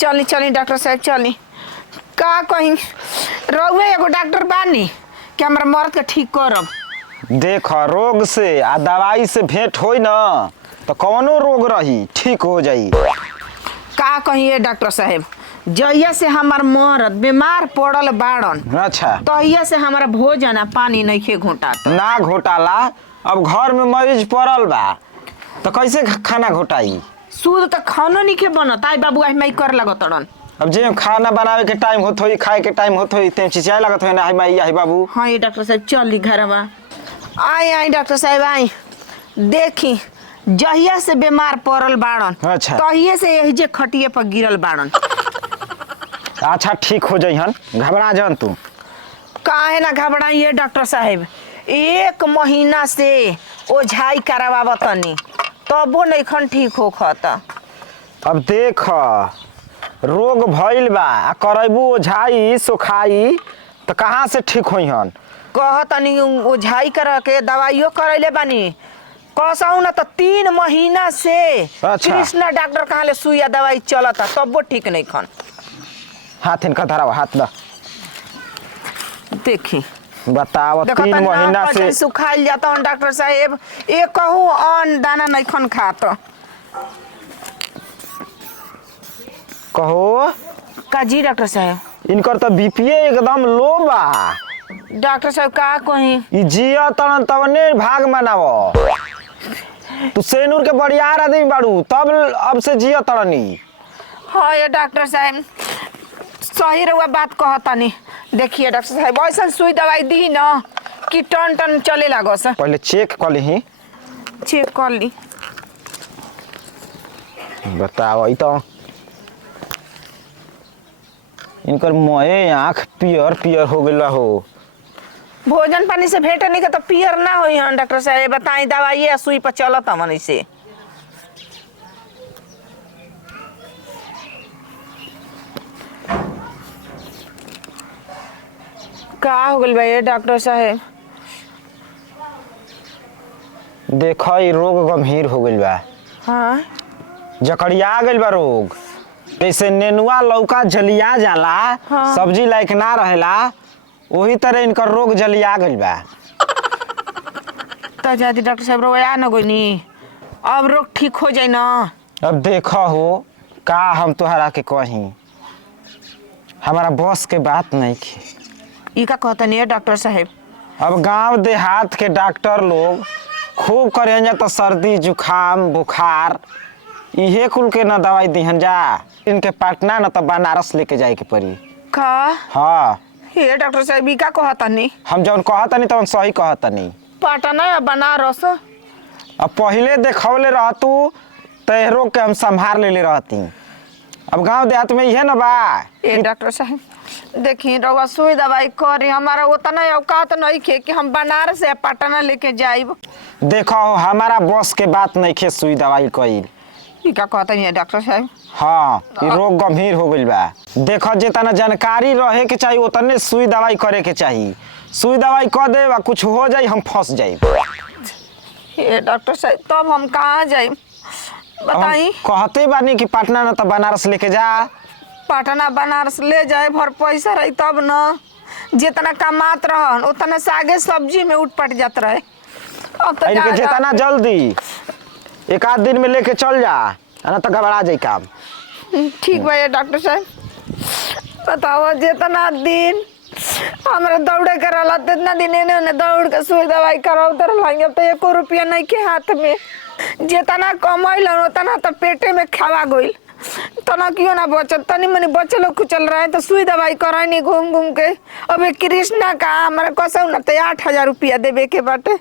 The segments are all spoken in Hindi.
चली चली डॉक्टर साहब चली। का कहीं रहुए एगो डॉक्टर बानी कि हमारा मर्द के ठीक करब। देख रोग से आ दवाई से भेंट होई ना तो कौनो रोग रही ठीक हो जाई। का कहीं डॉक्टर साहब जहिया से हमार मर्द बीमार पड़ल बाड़न अच्छा तहिया से हमारा भोजन आ पानी नहीं घोटात ना घोटाला। अब घर में मरीज पड़ल बा तो कैसे खाना घोटाई। सूद तो खानो नहीं बनत आई बाबू आई माई कर लगतड़न। अब जे खाना बनावे के टाइम होत होई खाए के टाइम होत होई ते चिचियाए लगत होई ना हाय माई हाय बाबू। हाँ ये डॉक्टर साहब चली घरवा। आई आई डॉक्टर साहब आई देखी जहिया से बीमार पड़ल बाड़न अच्छा तहिया से यही जे खटिए पर गिरल बाड़न। अच्छा ठीक हो जाइहन घबरा जन तू। काहे ना घबराइए डॉक्टर साहब 1 महीना से ओझाई करावावतनी तबो नइखन ठीक होखत। अब देख रोग भइल बा आ करबू ओझाई सोखाई तो कहाँ से ठीक होइहन। कहतनी ओझाई करा के दवाइयो करैले बानी कसहु ना तो 3 महीना से अच्छा। कृष्णा डॉक्टर कहाँ ले सुइया दवाई चलता तबो ठीक नइखन। हाथ इनका धराओ हाथ दा देखी बताओ 3 देखो महीना से सुखाइल जाता हूँ डॉक्टर साहब एक कहूँ अन्न दाना नइखन खात। कहो का जी डॉक्टर साहब इनकर तो बीपीए एकदम लो बा। डॉक्टर साहब का कहीं ई जिया तन तवने भाग मनावो। तू सेनूर के बड़ियार आदमी बाड़ू तब अब से जिया तड़नी। हाँ ये डॉक्टर साहब सही रहुआ बात कहतानी। देखिए डॉक्टर साहब ऐसा सुई दवाई दी ना कि टन टन चले लागो सर। पहले चेक कर ली। चेक कर ली। बताओ ई तो इनकर मोए आँख पियर पियर हो गइल हो। भोजन पानी से भेंट नहीं के तो पियर ना होई हन डॉक्टर साहब बताई दवाई या सुई पर चलत हमन से। का हो गइल बा ये डॉक्टर साहब। देखो ई रोग गंभीर हो गइल बा। हाँ जकड़िया गइल बा रोग। जैसे नेनुआ लौका जलिया जाला हाँ। सब्जी लायक ना रहेला वही तरह इनकर रोग जलिया गइल बा। तो जाती डॉक्टर साहब रोया न गोनी अब रोग ठीक हो जाए ना। अब देखो हो का हम तोहरा के कहीं हमारा बस के बात नहीं खे। ई का कहतनी है डॉक्टर साहब। अब गांव देहात के डॉक्टर लोग खूब करें तो सर्दी जुखाम बुखार इहे कुल के न दवाई दिहन जा। इनके पटना न तो बनारस लेके जाए के पड़ी। का हाँ ये डॉक्टर साहब ई का कहतनी। हम जौन कहतनी तौन सही कहतनी। पटना या बनारस अब पहले देखौले रहतू तहरो के हम संभाल लेले रहती। अब गांव देहात में इहे न बा। ये डॉक्टर साहब देखिए रउआ सुई दवाई करी हमारा उतना औकात नहीं खे कि हम बनारस या पटना लेके जाइब। देखो हमारा बस के बात नहीं खे सुई दवाई कईल। ई का कहतनी है डॉक्टर साहब। हाँ ये रोग गंभीर हो गइल बा। देखो जितना जानकारी रहे के चाहिए उतने सुई दवाई करे के चाहिए। सुई दवाई कर दे कुछ हो जाए हम फंस जाए। ये डॉक्टर साहब तब हम कहाँ जाइब बताई। कहते बानी कि पटना न तो बनारस लेके जा। पटना बनारस ले जाए भर पैसा रही तब न जितना कमात रहन उतना सागे सब्जी में उठ पट जात रहे। अब तो इनके जितना जल्दी 1 आध दिन में लेके चल जा ना तो घबरा जाए काम। ठीक बा ये डॉक्टर साहब बताओ जितना दिन हमारा दौड़े के रहला तितना दिन इन्हें दौड़ के सुई दवाई कराओ तो रहला। अब तो 1 रुपया नहीं के हाथ में जितना कमाइल उतना तो पेटे में खावा गइल तना क्यों ना बचत तनी मनी बचल खुचल रहे तो सुई दवाई कराई नहीं घूम घूम के। अब कृष्णा का हमारा कसौ ना तो 8000 रुपया देवे के बाटे।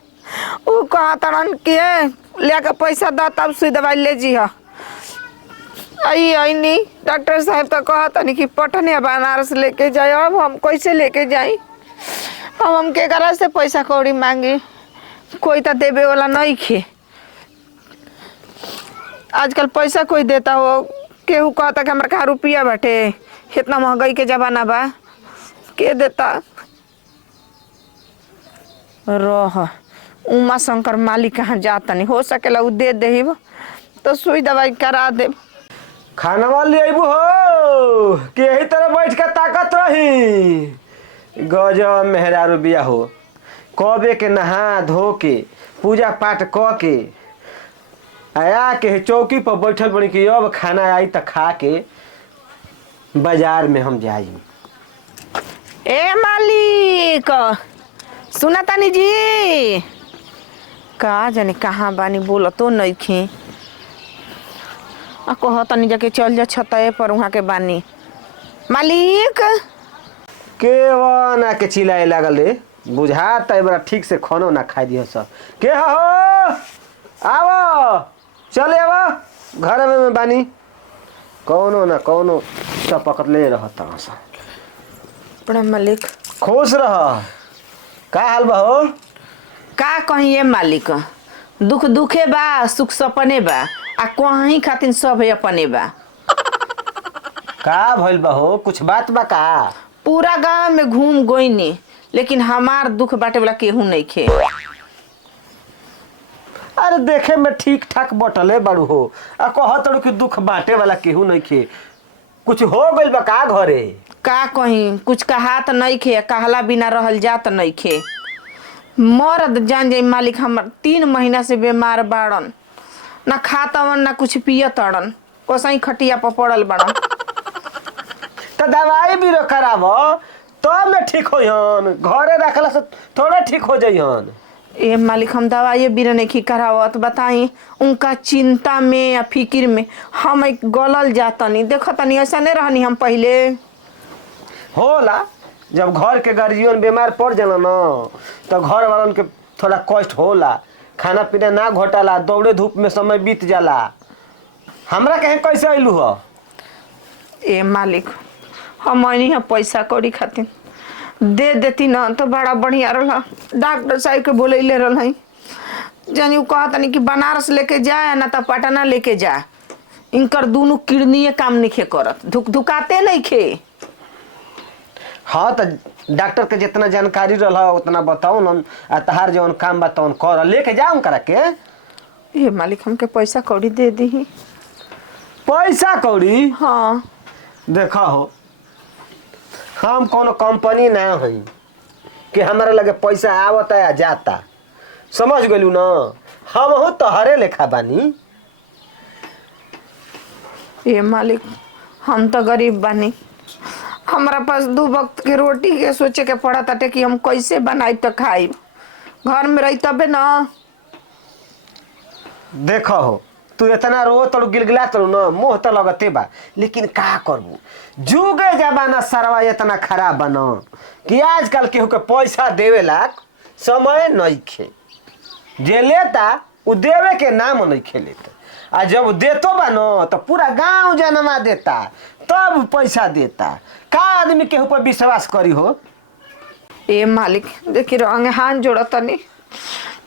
वो कहा तड़न के लेके पैसा दा तब सुई दवाई ले जी। आई नहीं डॉक्टर साहब तो कहा तनी कि पटना बनारस लेके जाए। अब हम कैसे लेके जाई। अब हम के करा से पैसा कौड़ी मांगी कोई तो देवे वाला नहीं खे। आजकल पैसा कोई देता हो केहू कहता कि हमारे कहाँ रुपया बाटे इतना महंगाई के जमाना बा के देता। रह उमा शंकर मालिक कहाँ जाता नहीं हो सकेला उ दे दे तो सुई दवाई करा दे। खाना ले आइबू हो कि यही तरह बैठ के ताकत रही। गजब मेहरारू बिया हो, कबे के नहा धो के पूजा पाठ क के आया के चौकी पर बैठल बनी कि अब खाना आई त खा के बाजार में हम जाई। ए मालिक, सुना तानी जी, का जाने कहाँ बानी, बोला तो नइखे। आ कह तनी जाके चल जा छतए पर, वहाँ के बानी। मालिक के ना के चिल्लाए लागल रे, बुझाता है बड़ा ठीक से खानो ना खाई दिया सब। के हो आओ चले आओ घर में बानी, कौनो ना कौनो टपक ले रहता सा। बड़ा मालिक, खुश रह। का हाल बा हो? का कहिए मालिक, दुख दुखे बा, सुख सपने बा, आ कहीं खातिर सब अपने बा। का भइल बा हो? कुछ बात बा का? पूरा गांव में घूम गोइनी, लेकिन हमार दुख बाटे वाला केहू नहीं खे। अरे देखे में ठीक ठाक बटले बड़ू हो, आ कहत कि दुख बांटे वाला केहू नहीं खे। कुछ हो गइल बा का घरे? का कहीं कुछ कहात नहीं खे, कहला बिना रहल जात नहीं खे। मर्द जान जाई मालिक, हमर 3 महीना से बीमार बाड़न, ना खातवन ना कुछ पियतड़न, ओसही खटिया पर पड़ल बाड़न। तो दवाई भी कराव तो में ठीक होयन, घरे रखला से थोड़े ठीक हो जाइहन। ए मालिक, हम दवाई बिना नहीं करावत, बताई उनका चिंता में या फिक्र में हम एक गलल जातनी। देखतनी ऐसा नहीं रहनी हम पहले। होला जब घर के गार्जियन बीमार पड़ जाला ना, तो घर वालन के थोड़ा कष्ट होला, खाना पीना ना घोटाला, दौड़े धूप में समय बीत जाला। हमरा कहे कैसे अइलू हो? ए मालिक, हम अनी है पैसा कौड़ी खातिर, दे देती ना तो बड़ा बढ़िया रहा। डॉक्टर साहब के बोले रही, जानी वो कहतनी कि बनारस लेके जाए ना तो पटना लेके जा, इनकर दोनों किडनी काम नहीं करत, धुकाते नहीं खे। हाँ तो डॉक्टर के जितना जानकारी रहा उतना बताओ न, आ तहार जौन काम बताओ कर लेके जाऊँ करा के। ये मालिक हमके पैसा कौड़ी दे दी। पैसा कौड़ी? हाँ देखा हो, हम कोनो कंपनी ना हई कि हमारे लगे पैसा आवता या जाता, समझ गलू ना। हम हो तहरे लेखा बानी। ये मालिक, हम तो गरीब बानी, हमारा पास 2 वक्त के रोटी के सोचे के पड़ा ताटे कि हम कैसे बनाई तो खाई, घर में रही तबे ना। देखा हो, तू इतना रो तड़ू गिलगिला तड़ू ना, मोह तो लगते बा, लेकिन का करबू, जुगे जमाना सरवा इतना खराब बना कि आजकल केहू के पैसा देवे लाग समय नहीं खे। जे लेता उ देवे के नाम नहीं खे लेता, आ जब देतो बा न तो पूरा गांव जनमा देता, तब पैसा देता। का आदमी केहू पर विश्वास करी हो? ए मालिक देखी रंगे हाथ जोड़तनी,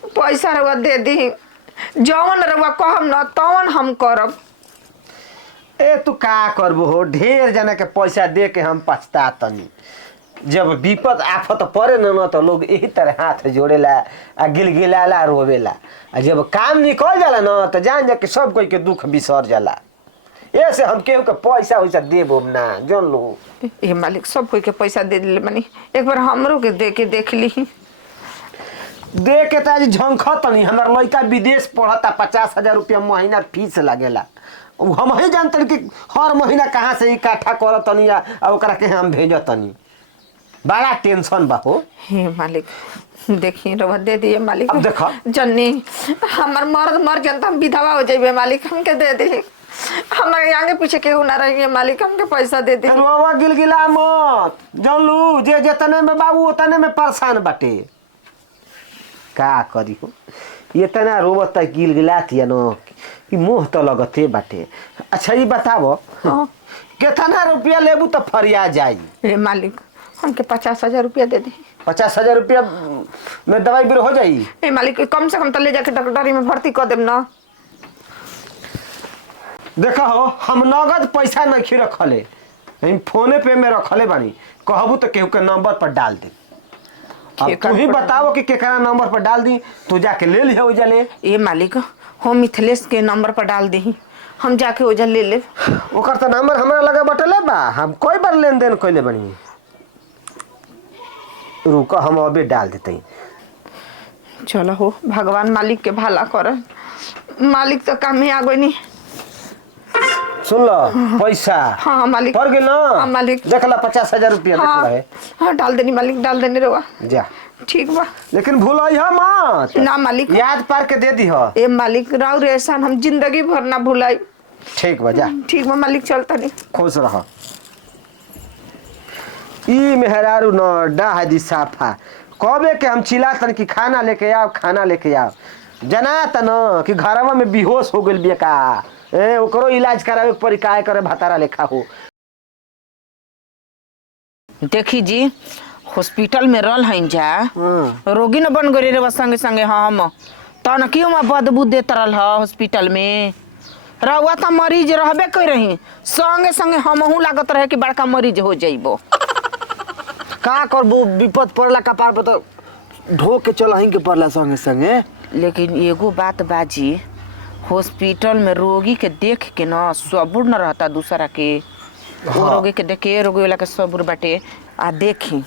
पैसा रउआ दे दी, जौन रउआ कहम न तौन हम करब। ए तू का करबो हो? ढेर जना के पैसा दे के हम पछतातनी। जब विपद आफत पड़े न तो लोग यही तरह हाथ जोड़ेला आ गिलगिलाला रोवेला, आ जब काम निकल जाला न तो जान जा के सब कोई के दुख बिसर जाला। ऐसे हम केहू के पैसा वैसा देबो ना, जान लो। ए मालिक, सब कोई के पैसा दे दिले बनी, एक बार हमरो के दे के देख ली। दे के ताज झंखा तनी, हमार लड़का विदेश पढ़ता, 50,000 रुपया महीना फीस लगेला। हम ही जानते कि हर महीना कहाँ से इकट्ठा करतनी आ ओकरा के हम भेजतनी। बड़ा टेंशन बा हो। हे मालिक देखिए रवा दे दिए मालिक। अब देखा जन्नी हमार मर्द मर जनता हम विधवा हो जाइबे मालिक, हमके दे दी, हमारे आगे पीछे केहू ना रहिए मालिक, हमके पैसा दे दी। रोवा गिलगिला मत, जानलू जे जितने में बाबू उतने में परेशान बाटे। का करी हो, इतना रोवत गिलगिलात है न कि मोह तो लगते बाटे। अच्छा ये बताओ कितना रुपया लेबू तो फरिया जाई? ए मालिक हमके 50,000 रुपया दे दी। 50,000 रुपया में दवाई बीरो हो जाई? ए मालिक कम से कम तो ले जाके डॉक्टरी में भर्ती कर देम ना। देखा हो, हम नगद पैसा नहीं रखले, हम फोने पे में रखले बानी, कहबू तो केहू के नंबर पर डाल दे। अब तू ही बताओ कि केकरा नंबर पर डाल दी, तू जाके ले लिहे ओजा ले। ए मालिक हम मिथिलेश के नंबर पर डाल दी, हम जाके ओजा ले ले। ओकर तो नंबर हमरा लगे बटले बा। हम कोई बार लेन देन कैले बनी। रुको हम अभी डाल देते हैं। चलो हो भगवान मालिक के भला कर। मालिक तो काम ही आ गई नहीं। सुन लो पैसा हाँ मालिक पड़ गेल ना। हाँ मालिक देखला 50,000 रुपया हाँ देख हाँ डाल देनी मालिक डाल देनी रवा जा। ठीक बा। लेकिन भूलई ह मत ना मालिक याद पार के दे दी ह। ए मालिक राव रे एहसान हम जिंदगी भर ना भुलाई। ठीक बा जा। ठीक बा मालिक चलता नहीं। खुश रह। ई मेहरारू न डाह दी साफा कबे के हम चिल्ला तन कि खाना लेके आओ खाना लेके आओ। जना त न कि घरवा में बेहोश हो गेल बिया का। ए ओकरो इलाज करावे पड़ी काहे करे भतारा लेखा हो। देखी जी हॉस्पिटल में रल हईन जा रोगी न बन गई रे संगे संगे हम तो न क्यों मैं बदबू देत रहल हॉस्पिटल में रहुआ तो मरीज रहबे कर रही संगे संगे हमहू लागत रहे कि बड़का मरीज हो जाइबो। का करबो विपद पड़ला कपार पर तो ढो के चल हई के पड़ला संगे संगे। लेकिन एगो बात बाजी हॉस्पिटल में रोगी के देख के न सबूर न रहता दूसरा के। वो रोगी के देख के रोगी वाला के सबूर बाटे आ देखी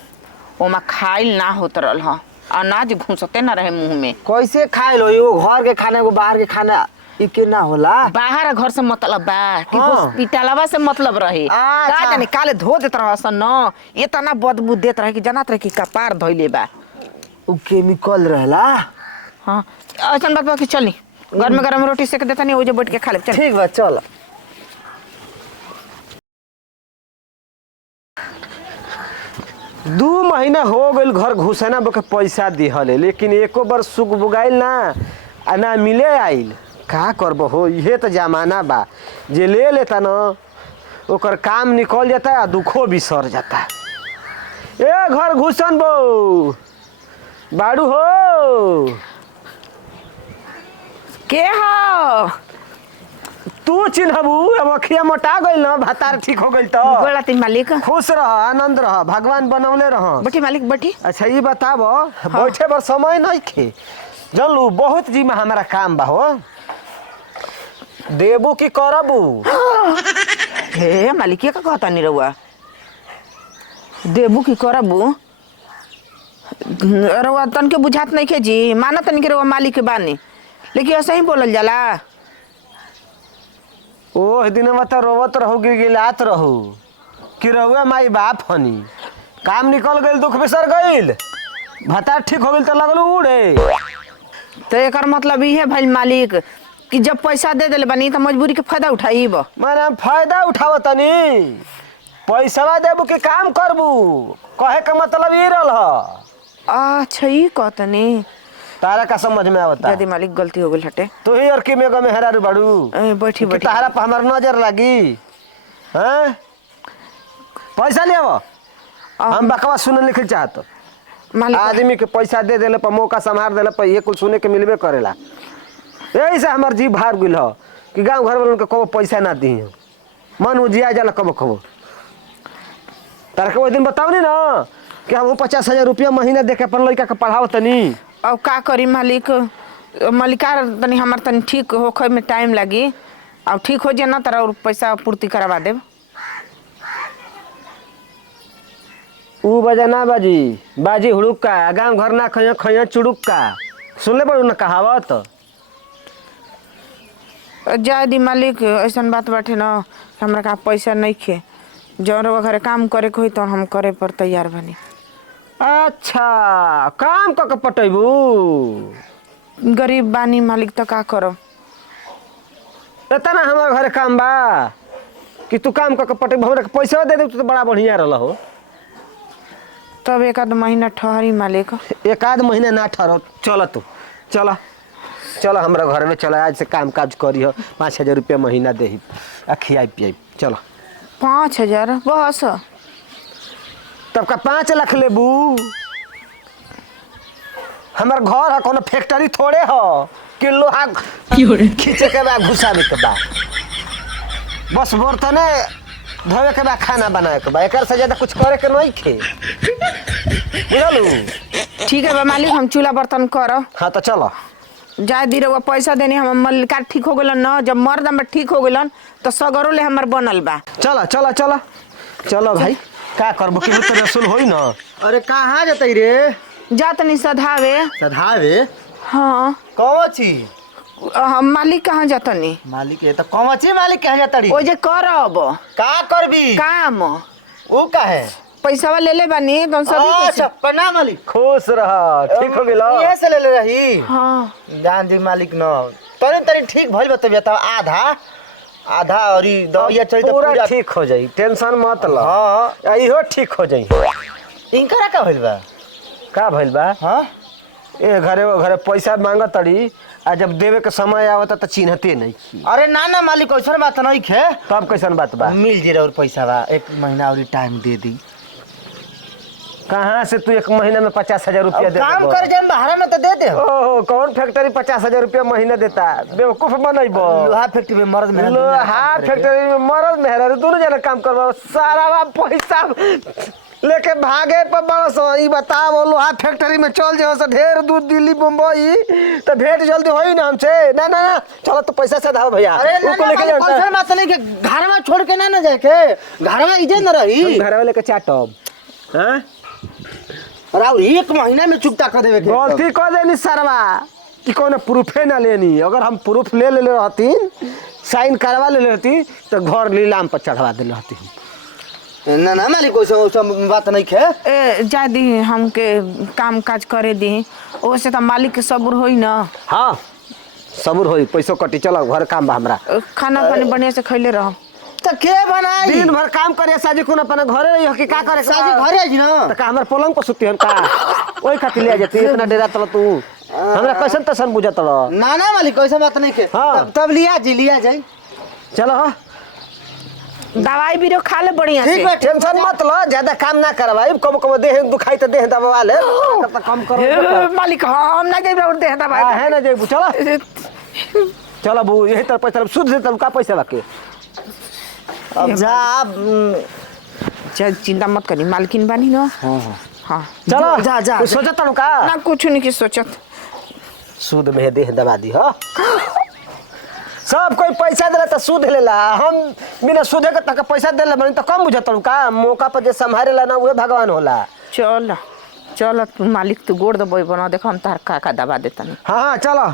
ओमा खाइल ना होत रहल ह अनाज घुसते ना रहे मुंह में। कैसे खाए लो एगो घर के खाना एगो बाहर के खाना ई के ना होला। बाहर घर से मतलब बा कि हाँ। हॉस्पिटलवा से मतलब रहे अच्छा। का जाने काले धो देत रहसन न इतना बदबू देत रहे कि जानत रहे कि कपार धइले बा। उ केमिकल रहला। हां ऐसन बात बा कि चली गरम गरम रोटी सेक देता नहीं ओ जे बैठ के खा ले चल। ठीक बा चल। 2 महीना हो गइल घर घुसना बके पैसा दिहले लेकिन एको बार सुख बुगाइल ना आ ना मिले आइल। का करबो हो इहे तो जमाना बा जे ले लेता न ओकर काम निकल जाता आ दुखो भी सर जाता। ए घर घुसन बो बाड़ू हो के हो तू चिन्हबू अब अखिया मोटा गइल न भतार ठीक हो गइल तो। गोलाती मालिक खुश रह आनंद रह भगवान बनौले रह। बैठी मालिक बैठी। अच्छा ये बताब बैठे बर समय नहीं खे जानलू बहुत जी में हमारा काम बा हो। देबू की करबू हे मालिक के का कहता नहीं रहुआ देबू की करबू रहुआ तन के बुझात नहीं के जी माना तन के रहुआ मालिक के बानी लेकिन ऐसा ही बोलल जाला। ओह दिन में तो रोवत रहू गिलगिलात रहू कि रहुआ माई बाप हनी काम निकल गइल दुख बिसर गइल भतार ठीक हो गइल तो लगलू उड़े। तो एक मतलब ये है भाई मालिक कि जब पैसा दे दिले बनी तो मजबूरी के फायदा उठाइब। माने फायदा उठाव तनी पैसा देबू के काम करबू कहे का मतलब ये रहल ह। अच्छा ये कहतनी तारा का समझ में आवता यदि मालिक गलती हो गई हटे तू ही और की मेगा मेहरारू बाड़ू बैठी कि बैठी तारा पर हमार नजर लगी हैं। पैसा ले आवो हम बकवा सुने लिखे चाहत मालिक आदमी के पैसा दे देले पर मौका संभार देले पर ये कुछ सुने के मिलबे करेला। यही से हमार जीव भार गइल ह कि गांव घर वालों के कबो पैसा ना दी मन उजिया जाला कबो कबो। तारा के वो दिन बताओ नी ना कि हम 50,000 रुपया महीना दे के अपन लड़का के पढ़ाओ तनी। अब का करी मालिक मलिकार तनी हमार तनी ठीक होखे में टाइम लगी। अब ठीक हो जाए ना तरह और पैसा पूर्ति करवा देब। ऊ बजा ना बाजी बाजी हुड़ुक्का गांव घर ना खैया खैया चुड़ुक्का सुनले पड़ू ना कहावत। जाए दी मालिक ऐसा बात बाटे ना हमरा का पैसा नहीं खे जौन घर काम करे के होई तो हम करे पर तैयार बनी। अच्छा काम क के पटेबू गरीब बानी मालिक तो का करब। इतना हमारे घर काम बा कि तू काम क के पटेबू हमरा के पैसा दे दे तो बड़ा बढ़िया रहल हो। तब एक आध महीना ठहरी मालिक। एक आध महीना ना ठहरो चल तू चल चल हमरा घर में चल आज से काम काज करी हो 5,000 रुपया महीना दे आ खियाई पियाई चल। 5,000 बस तब का 5 लाख लेबू। हमार घर है कोनो फैक्ट्री थोड़े हो कि लोहा खींचे के बा घुसावे के बा बस बर्तने धोवे के बा खाना बनावे के बा एकर से ज्यादा कुछ करे के नहीं खे बुझलू। ठीक है बा मालिक हम चूल्हा बर्तन करब। हाँ तो चलो जाए दी रहुआ पैसा देनी हम मलिकार ठीक हो गलन न जब मर्द हमर ठीक हो गलन तो सगरो ले हमर बनल बा। चला चला चला चलो भाई का करबो केहू तो रसूल होई ना। अरे कहाँ जतई रे? जा तनी सधावे। सधावे? हाँ कौन ची? हम मालिक कहाँ जातनी? मालिक है तो कौन ची मालिक कहाँ जतड़ी? ओ जे करब का करबी? काम वो का है? पैसा ले ले बानी तो सब अच्छा प्रणाम मालिक। खुश रह, ठीक हो गेलो। ये से ले रही। हाँ जान दी मालिक न तनी तनी ठीक भइल बतबिया त आधा आधा और ई दवाइया चली त पूरा पूरा ठीक हो जाई, टेंशन मत ल। हां इहो ठीक हो जाई। इनकरा का भइल बा? का भइल बा? हां ए घरे पैसा मांगत तड़ी आ जब देवे के समय आवत त चिन्हते नहीं। अरे ना ना मालिक ऐसा बात नहीं खे। तब कैसन बात बा? मिल जे और पैसा बा 1 महीना और टाइम दे दी। कहाँ से तू 1 महीना में 50,000 रुपया दे काम देबो? कर जाम बाहर में तो दे दे। ओहो कौन फैक्ट्री 50,000 रुपया महीना देता? बेवकूफ बनैबो। लोहा फैक्ट्री में मर्द मेहनत लोहा फैक्ट्री में मरद मेहरारू दोनों जना काम करबो। सारा पैसा लेके भागे पर बड़स। ई बताओ लोहा फैक्ट्री में चल जाओ से ढेर दूर दिल्ली बम्बई तो भेंट जल्दी होई ना हमसे। ना ना ना चलो तो पैसा से धाओ भैया। अरे ना ना मालिक ऐसा बात नहीं के घर में छोड़ के ना जाए के। घर में इज्जत न रही। घर वाले के चाटब। हां और 1 महीना में चुकता कर देवे के। गलती कर देनी सरवा कि कोनो प्रूफे ना लेनी। अगर हम प्रूफ ले रहतीन, साइन करवा ले रहती तो घर नीलाम पर चढ़वा दे रहती। ना ना मालिक ऐसा बात नहीं खे। ए जा दी हमके काम काज करे दी ओसे त मालिक के सब्र होई ना। हाँ सबूर होई, पैसो कटी। चलो घर काम बा हमरा। खाना पानी बढ़िया से खैले रह। तो के बनाई? दिन भर काम करे साजी कोन अपन घरे रही हो कि का करे? साजी घरे जी ना। त का हमर पलंग पर सुती हन का? ओई खातिर ले जाती इतना डेरा तल तू। हमरा कैसन तसन बुझत ल। ना ना मालिक ऐसा बात नहीं खे। हाँ। तब लिया जाई। चलो दवाई बीरो खा ले बढ़िया से। ठीक बा। टेंशन मत ल, ज्यादा काम ना करवाई। कब देह दुखाई त देह दबवा ले। तब कम करो। ए, मालिक हम ना जाइब और दे दवाई। है ना जे चलो चलो बू यही तरह पैसा सुध से तब का पैसा बाकी। अब जा चिंता मत करी मालकिन बानी ना। हाँ चलो जा, जा, कुछ सोचत तनु का? ना कुछ नहीं की सोचत। सूद में देह दबा दी हो। सब कोई पैसा देला त सूद लेला। हम बिना सूदे के तक पैसा देला बनी त कम बुझत का? मौका पर जे संभारेला ना उहे भगवान होला। चल चल तू मालिक तू गोड़ दबाई बना देखो हम तार का दबा देता नहीं। हाँ हाँ चलो।